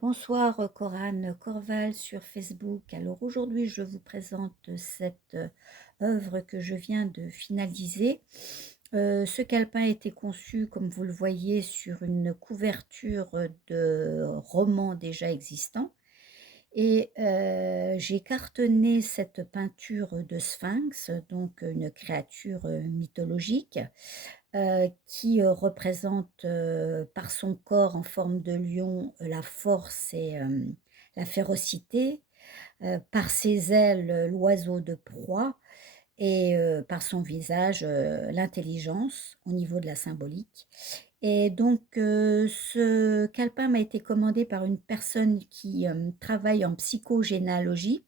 Bonsoir, Coran Corval sur Facebook. Alors aujourd'hui, je vous présente cette œuvre que je viens de finaliser. Ce calepin a été conçu, comme vous le voyez, sur une couverture de roman déjà existant. Et j'ai cartonné cette peinture de Sphinx, donc une créature mythologique, qui représente par son corps en forme de lion la force et la férocité, par ses ailes l'oiseau de proie et par son visage l'intelligence au niveau de la symbolique. Et donc ce calepin m'a été commandé par une personne qui travaille en psychogénéalogie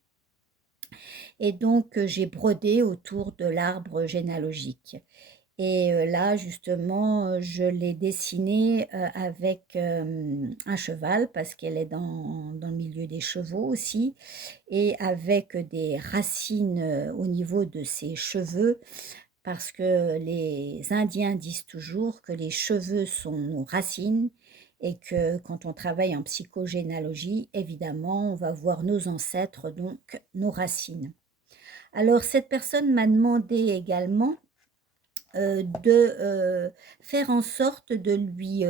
et donc j'ai brodé autour de l'arbre généalogique. Et là justement, je l'ai dessinée, avec, un cheval parce qu'elle est dans le milieu des chevaux aussi et avec des racines, au niveau de ses cheveux parce que les Indiens disent toujours que les cheveux sont nos racines et que quand on travaille en psychogénéalogie, évidemment, on va voir nos ancêtres, donc nos racines. Alors cette personne m'a demandé également de faire en sorte de lui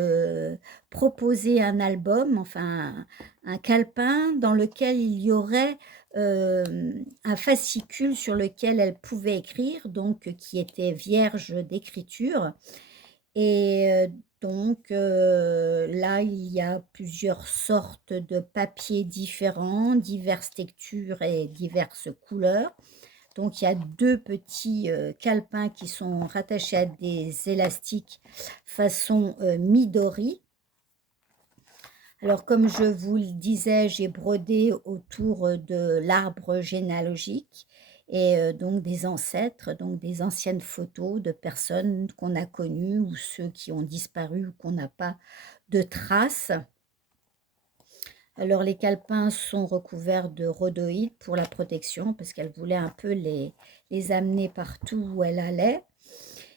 proposer un album, enfin un calepin dans lequel il y aurait un fascicule sur lequel elle pouvait écrire, donc qui était vierge d'écriture. Et donc là, il y a plusieurs sortes de papiers différents, diverses textures et diverses couleurs. Donc il y a 2 petits, calepins qui sont rattachés à des élastiques façon, Midori. Alors comme je vous le disais, j'ai brodé autour, de l'arbre généalogique et donc des ancêtres, donc des anciennes photos de personnes qu'on a connues ou ceux qui ont disparu ou qu'on n'a pas de traces. Alors les calepins sont recouverts de rhodoïdes pour la protection parce qu'elle voulait un peu les amener partout où elle allait.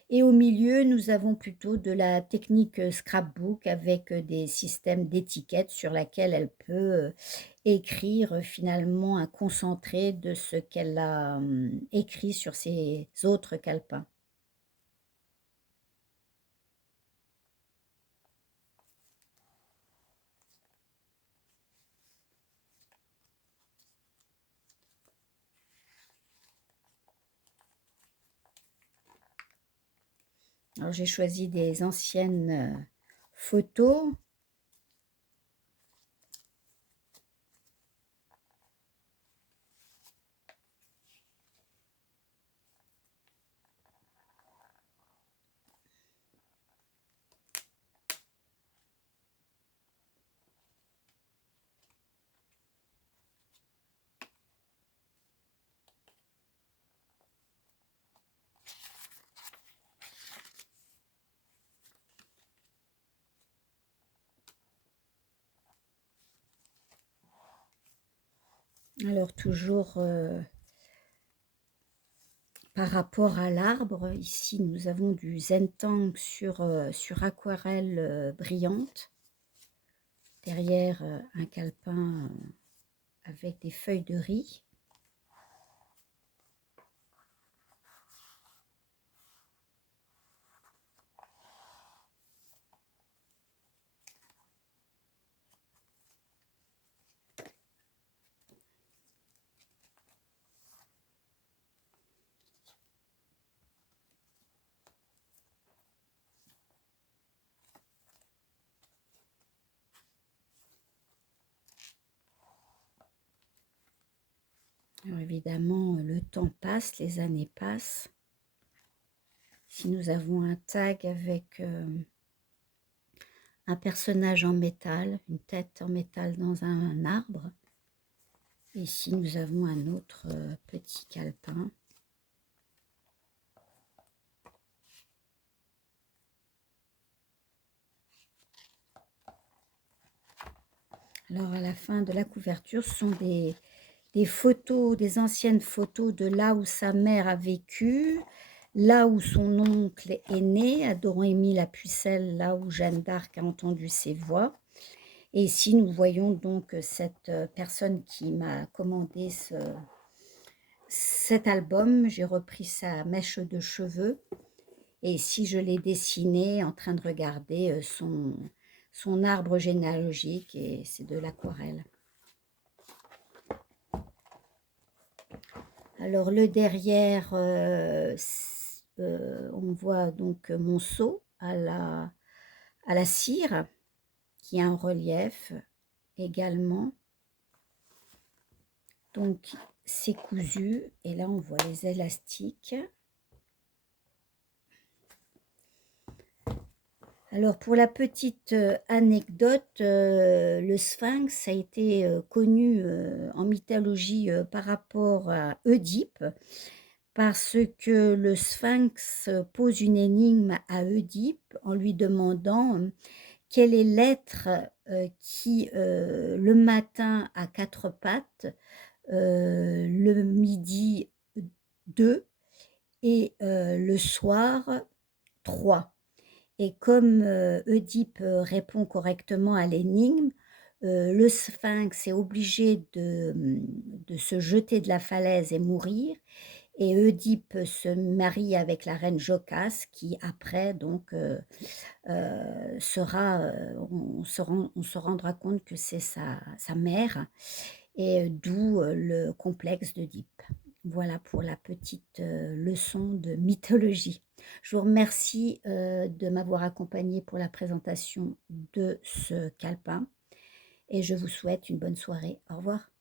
Et au milieu, nous avons plutôt de la technique scrapbook avec des systèmes d'étiquettes sur laquelle elle peut écrire finalement un concentré de ce qu'elle a écrit sur ses autres calepins. Alors j'ai choisi des anciennes photos. Alors toujours par rapport à l'arbre, ici nous avons du Zentang sur aquarelle brillante. Derrière un calepin avec des feuilles de riz. Alors évidemment, le temps passe, les années passent. Ici, nous avons un tag avec un personnage en métal, une tête en métal dans un arbre. Et ici, nous avons un autre petit calepin. Alors, à la fin de la couverture, ce sont des photos, des anciennes photos de là où sa mère a vécu, là où son oncle est né, à Domremy-la-Pucelle, là où Jeanne d'Arc a entendu ses voix. Et ici, nous voyons donc cette personne qui m'a commandé cet album. J'ai repris sa mèche de cheveux. Et ici, je l'ai dessiné en train de regarder son arbre généalogique, et c'est de l'aquarelle. Alors, le derrière, on voit donc mon seau à la cire, qui est en relief également. Donc, c'est cousu, et là, on voit les élastiques. Alors, pour la petite anecdote, le sphinx a été connu en mythologie par rapport à Oedipe, parce que le sphinx pose une énigme à Oedipe en lui demandant quel est l'être qui, le matin, a 4 pattes, le midi 2 et le soir 3. Et comme Oedipe répond correctement à l'énigme, le sphinx est obligé de se jeter de la falaise et mourir, et Oedipe se marie avec la reine Jocaste, qui après donc sera, on se rendra compte que c'est sa mère, et d'où le complexe d'Oedipe. Voilà pour la petite leçon de mythologie. Je vous remercie de m'avoir accompagnée pour la présentation de ce calepin, et je vous souhaite une bonne soirée. Au revoir.